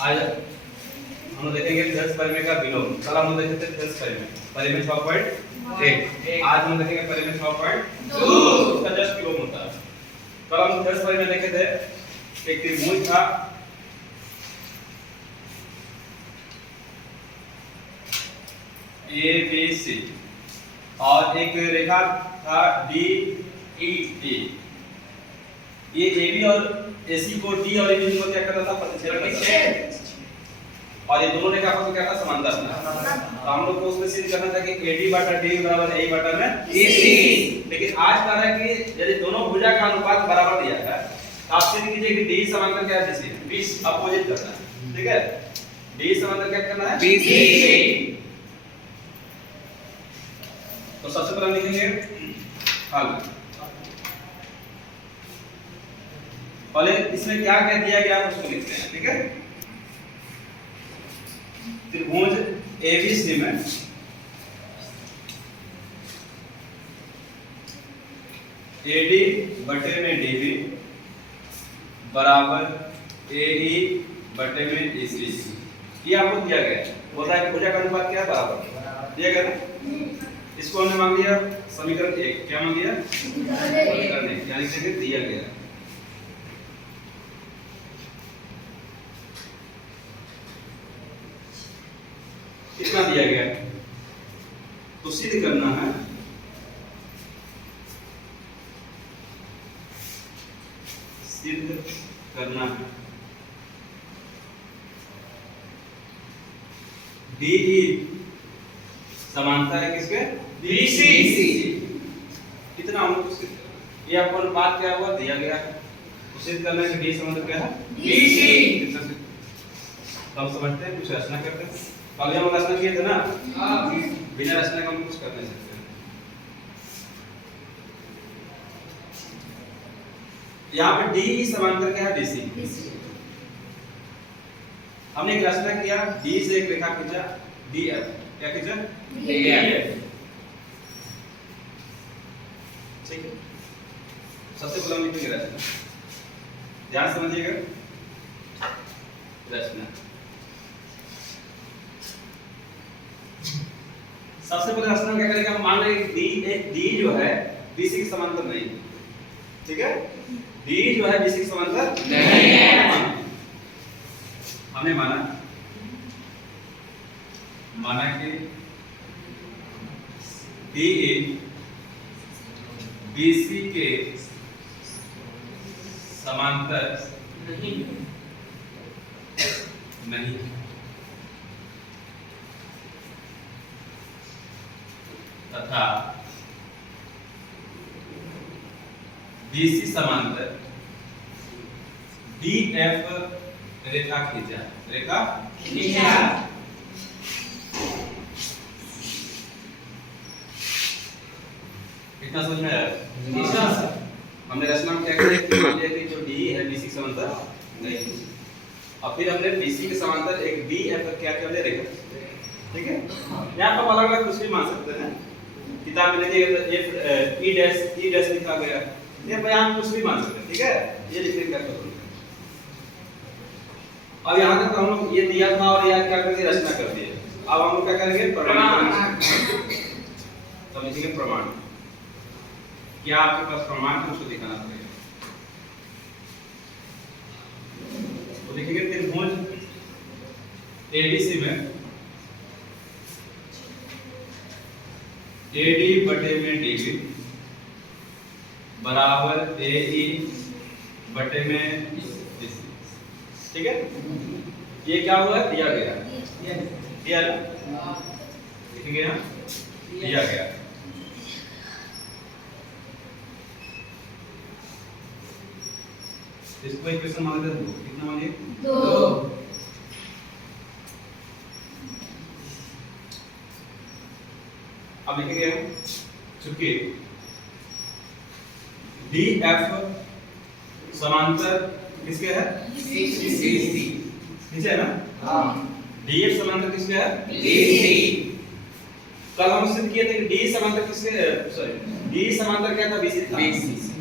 आज हम लोग देखेंगे 10 परिमेय का विलोम। कल हम लोग देखे थे 10 परिमेय 6.1। आज हम देखेंगे परिमेय 6.2, उसका जस्ट विलोम होता है। कल हम 10 परिमेय देखे थे। एक त्रिभुज था, ए बी सी, और एक रेखा था डी ई डी। ये AB और AC को D और AB को क्या करता था, प्रतिच्छेद करता था, और ये दोनों रेखा को क्या था, समांतर था। तो हम लोग को उसमें सिद्ध करना था कि AD बटा D बराबर A बटा में AC। लेकिन आज कह रहा है कि यदि दोनों भुजा का अनुपात बराबर दिया है तो आप सिद्ध कीजिए कि D समांतर क्या है, BC। 20 अपोजिट करना है, ठीक है। D समांतर क्या करना है, BC। तो सबसे पहले लिखेंगे हल। पहले इसमें क्या क्या दिया गया है उसको लिखते हैं, ठीक है। त्रिभुज ABC में AD बटे में DB बराबर AE बटे में AC। ये आपको दिया गया है। बोलता है भुजा का अनुपात क्या है, बराबर दिया गया ना। इसको हमने मांग लिया समीकरण 1। क्या मांग लिया, समीकरण 1, यानी कि दिया गया है। कितना दिया गया तो सिद्ध करना है। सिद्ध करना है DE समांतर है किसके, BC। कितना हम लोग सिद्ध करना है, ये आपको बात क्या हुआ, दिया गया है। तो सिद्ध करना है कि D समांतर क्या है, BC। तब समझते हैं, कुछ रचना करते हैं। पहले हम रचना किए थे ना, बिना रचना का हम कुछ कर नहीं सकते। यहाँ पे DE समांतर क्या है, BC। हमने एक रचना किया, D से एक रेखा खींचा, DF। क्या खींचा, DF। ठीक है। सबसे पहले हम लिखेंगे रचना, ध्यान समझिएगा। रचना सबसे पहले रचना क्या करेंगे, हम मान लेंगे D जो है BC के समांतर नहीं है, ठीक है। D जो है BC के समांतर नहीं है। हमने माना कि DE BC के समांतर नहीं तथा BC समांतर DF रेखा खींचा, कितना समझ में आया। हमने रचना में क्या किया, मान लिया कि जो D है BC समांतर नहीं, और फिर हमने BC के समांतर एक DF का क्या कर दिया, रेखा, ठीक है। यहाँ पर अलग अलग कुछ भी मान सकते हैं। किताब में देखिए E डैश लिखा गया, ये यहाँ कुछ भी मान सकते हैं, ठीक है। ये लिखने का करो। अब यहाँ तक हम लोग ये दिया था और यहाँ क्या कर दिया, रचना कर दिए। अब हम लोग क्या करेंगे, प्रमाण। तब लिखेंगे प्रमाण। क्या आपके पास प्रमाण है, उसको दिखाना पड़ेगा। तो लिखेंगे त्रिभुज ABC में AD बटे में DB बराबर AE बटे में BC, ठीक है। ये क्या हुआ, दिया गया, दिया ना, लिखेंगे यहाँ दिया गया। इसको इक्वेशन मान लेते हैं, कितना मानिए, 2। अब लिखेंगे चूंकि DF समांतर किसके है, BC। नीचे है ना, DF समांतर किसके है, BC। कल हम सिद्ध किए थे कि D समांतर किसके, D समांतर क्या था, BC था।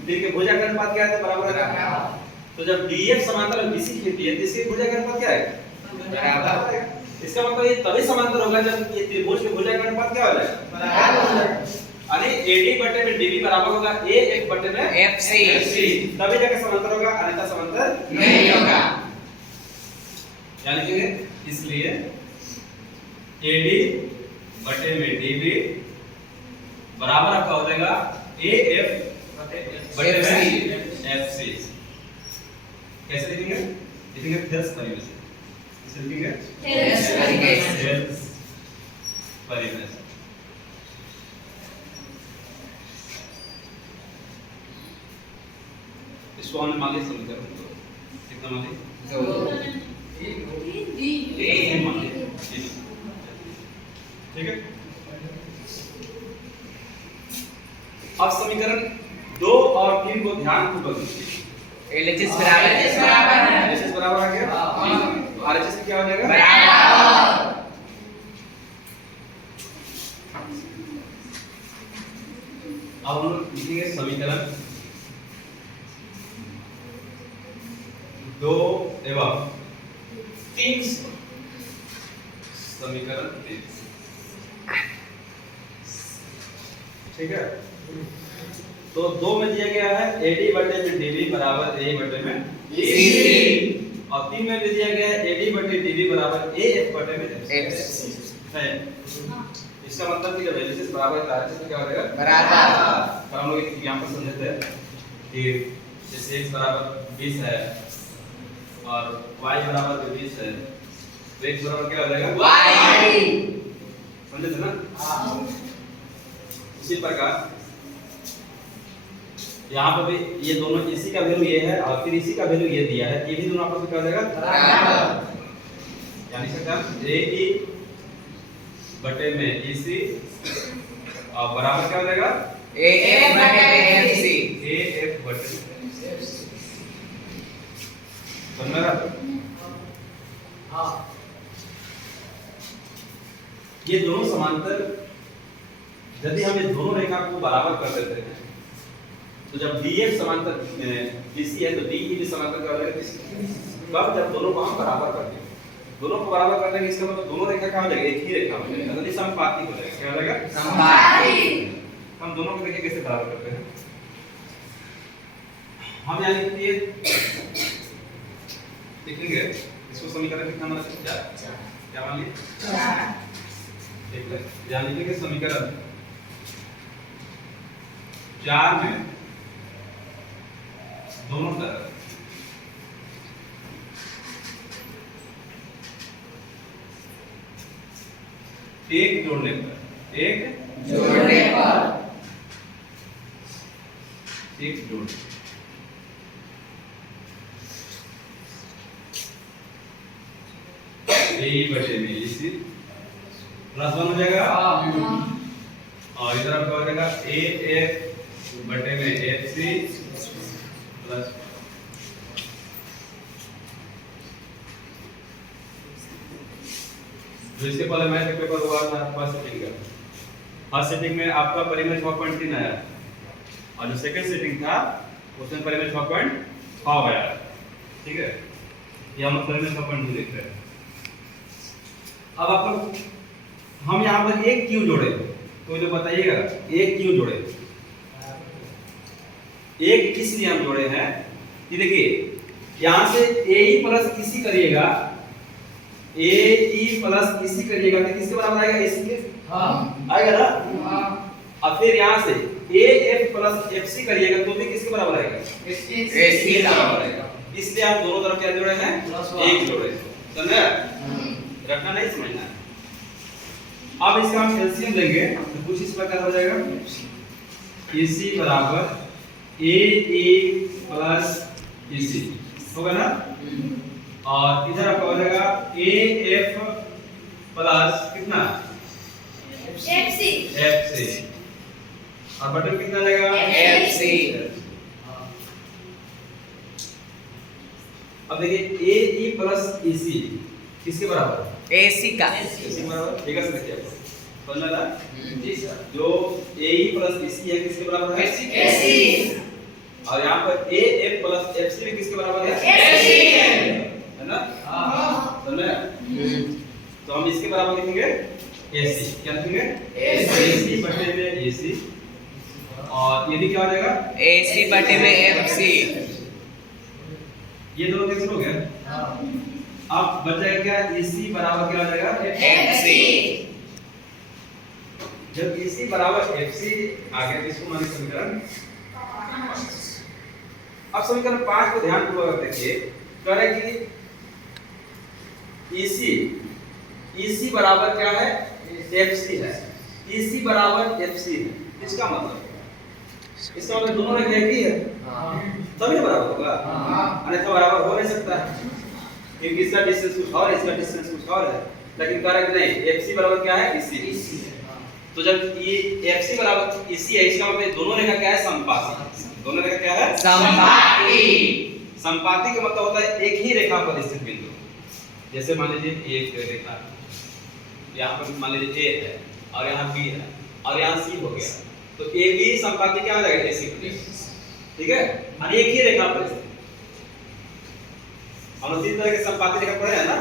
ठीक है, भुजा का अनुपात क्या था, बराबर है। तो जब DF समांतर और BC खींचती है तो इसकी भुजा का अनुपात क्या है? बराबर है। इसका मतलब ये तभी समांतर होगा जब ये त्रिभुज के भुजा का अनुपात क्या हो जाए? बराबर हो जाए। यानी AD बटे में DB बराबर होगा AF बटे में FC, तभी जाके समांतर होगा, अन्यथा समांतर नहीं होगा। क्या लिखेंगे? इसलिए AD बटे में DB बराबर आपका हो जाएगा AF बटे में FC। कैसे लिखेंगे? लिखेंगे थेल्स परिवेश। कैसे लिखेंगे? थेल्स परिवेश। इसको हमने मान लिया समीकरण तो कितना मान लिया? 2 मान लिया। ठीक है। अब समीकरण 2 और 3 को ध्यानपूर्वक देखिए। LHS बराबर है। LHS बराबर आ गया। तो RHS क्या हो जाएगा? बराबर। अब हम लोग लिखेंगे समीकरण 2 एवं 3 समीकरण 3। ठीक है। तो 2 में दिया गया है AD बटे में DB बराबर A बटे में BC, और 3 में भी दिया गया है AD बटे DB बराबर AF बटे में FC है। इसका मतलब कि जब LHS बराबर है तो RHS क्या हो जाएगा? बराबर। तो हम लोग यहाँ पर समझते हैं कि जैसे x बराबर 20 है और y बराबर 20 है तो x बराबर क्या हो जाएगा? y। समझे थे ना? हाँ। इसी प्रकार यहाँ पर भी ये दोनों, इसी का वैल्यू ये है और फिर इसी का वैल्यू ये दिया है, ये भी दोनों आपस में क्या हो जाएगा? बराबर। यानी सकता AE बटे में EC और बराबर क्या हो जाएगा? AF बटे में FC। AF बटे में FC। समझ में आ रहा? हाँ। ये दोनों समांतर, यदि हम ये दोनों रेखा को बराबर कर देते हैं तो जब DF समांतर BC है तो DE भी समांतर कर देगा BC। कब? जब दोनों को हम बराबर कर देंगे। दोनों को बराबर कर देंगे इसका मतलब दोनों रेखा क्या हो जाएगा? एक ही रेखा हो जाएगा, मतलब समपाती हो जाएगा। क्या हो जाएगा? समपाती। हम दोनों को देखिए कैसे बराबर करते हैं। हम यहाँ लिखिए, लिखेंगे इसको समीकरण कितना मान सकते हैं? क्या मान लिए? 4। ठीक है। यहाँ लिखेंगे समीकरण 4 में दोनों तरफ एक जोड़ने पर एक जोड़ AE बटे में EC प्लस 1 हो जाएगा और इधर आपका हो जाएगा AF बटे में FC प्लस जो इसके पहले मैथ का पेपर हुआ था फर्स्ट सेटिंग का, फर्स्ट सेटिंग में आपका परिमेय 6.3 आया और जो सेकंड सेटिंग था उसमें परिमेय 6.5 आया। ठीक है, ये हम परिमेय 6.2 देख रहे हैं। अब आप लोग हम यहाँ पर एक क्यों जोड़े तो जो बताइएगा, एक क्यों जोड़े? एक इसलिए हम जोड़े हैं कि देखिए यहाँ से AE प्लस EC करिएगा, AE प्लस EC करिएगा तो किसके बराबर आएगा? AC के। हाँ आएगा ना? हाँ। अब फिर यहाँ से AF प्लस FC करिएगा तो भी किसके बराबर आएगा? AC के बराबर आएगा। इसलिए आप दोनों तरफ क्या जोड़े हैं? एक जोड़े। समझे? रखना नहीं, समझना है। अब इसका हम एलसीएम लेंगे तो कुछ इस प्रकार हो जाएगा, AC बराबर AE प्लस EC होगा ना, और इधर आपका हो जाएगा AF प्लस कितना? FC और बटन कितना जाएगा? FC। अब देखिए AE प्लस EC किसके बराबर? AC का। AC बराबर ठीक है, समझिए आपको समझना था जी सर। जो AE प्लस EC है किसके बराबर है? AC। और यहाँ पर A F plus F C भी किसके बराबर है? है ना? समझ में? तो हम इसके बराबर लिखेंगे AC। क्या लिखेंगे? AC बटे में AC। और ये भी क्या हो जाएगा? AC बटे में FC। ये दोनों कैंसिल हो गया। अब बच जाएगा क्या? AC बराबर क्या हो जाएगा? FC। जब AC बराबर FC आ गया इसको माने समीकरण। अब समीकरण 5 को ध्यान पूर्वक देखिए। कह रहा है कि EC बराबर क्या है? FC है। EC बराबर FC है। इसका मतलब इसका मतलब दोनों रेखा एक ही है, तभी बराबर होगा, अन्यथा बराबर हो नहीं सकता है, क्योंकि इसका डिस्टेंस कुछ और है, इसका डिस्टेंस कुछ और है। लेकिन कह रहा है कि नहीं, FC बराबर क्या है? EC। तो जब ये FC बराबर EC है, इसका मतलब दोनों रेखा क्या है? समपाती। दोनों रेखा क्या है? समपाती। समपाती का मतलब होता है एक ही रेखा पर स्थित बिंदु। जैसे मान लीजिए एक रेखा यहाँ पर मान लीजिए A है और यहाँ B है और यहाँ C हो गया, तो AB समपाती क्या हो जाएगा? AC को। ठीक है, और एक ही रेखा पर स्थित। हम तीन तरह के समपाती रेखा पढ़े हैं ना,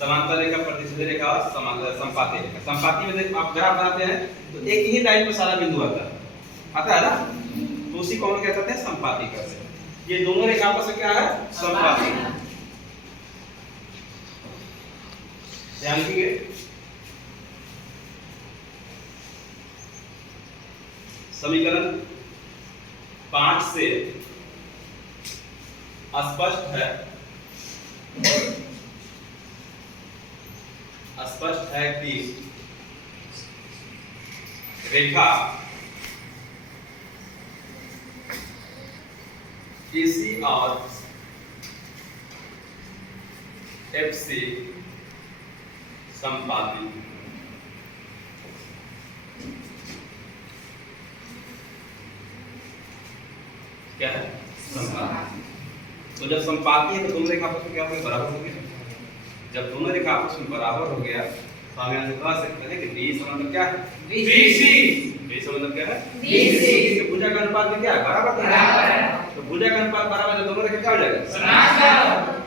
समांतर रेखा, प्रतिच्छेद रेखा और समांतर समपाती रेखा। समपाती में आप ग्राफ बनाते हैं तो एक ही लाइन पर सारा बिंदु आता है ना, तो उसी को हम क्या कहते हैं? समपाती कहते हैं। ये दोनों रेखा आपस में क्या है? समपाती। ध्यान रखिए, समीकरण 5 से स्पष्ट है कि रेखा AC और FC समपाती। क्या है? समपाती। तो जब समपाती है तो दोनों रेखा आपस में क्या होंगे? बराबर होंगे। जब दोनों रेखा आपस में बराबर हो गया तो हम यहाँ से कह सकते हैं कि BC मतलब क्या है? BC मतलब क्या है? BC। भुजा का अनुपात में क्या है? बराबर है। तो भुजा का अनुपात बराबर है, दोनों रेखा क्या हो जाएगा? समांतर।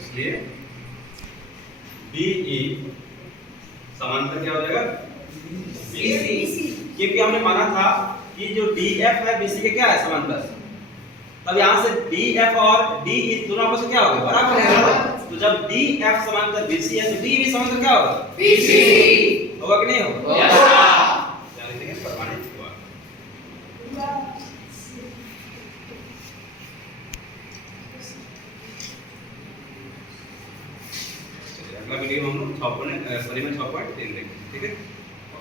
इसलिए BE समांतर क्या हो जाएगा? BC। क्योंकि हमने माना था कि जो DF है BC के क्या है? समांतर। तब यहाँ से DF और DE दोनों आपस में क्या होगा? बराबर है। तो जब DF समांतर BC है तो DE भी समांतर क्या होगा? BC। होगा कि नहीं होगा? चलिए देखिए, प्रमाणित हुआ। अगला वीडियो में हम लोग 6.3 देखेंगे। ठीक है।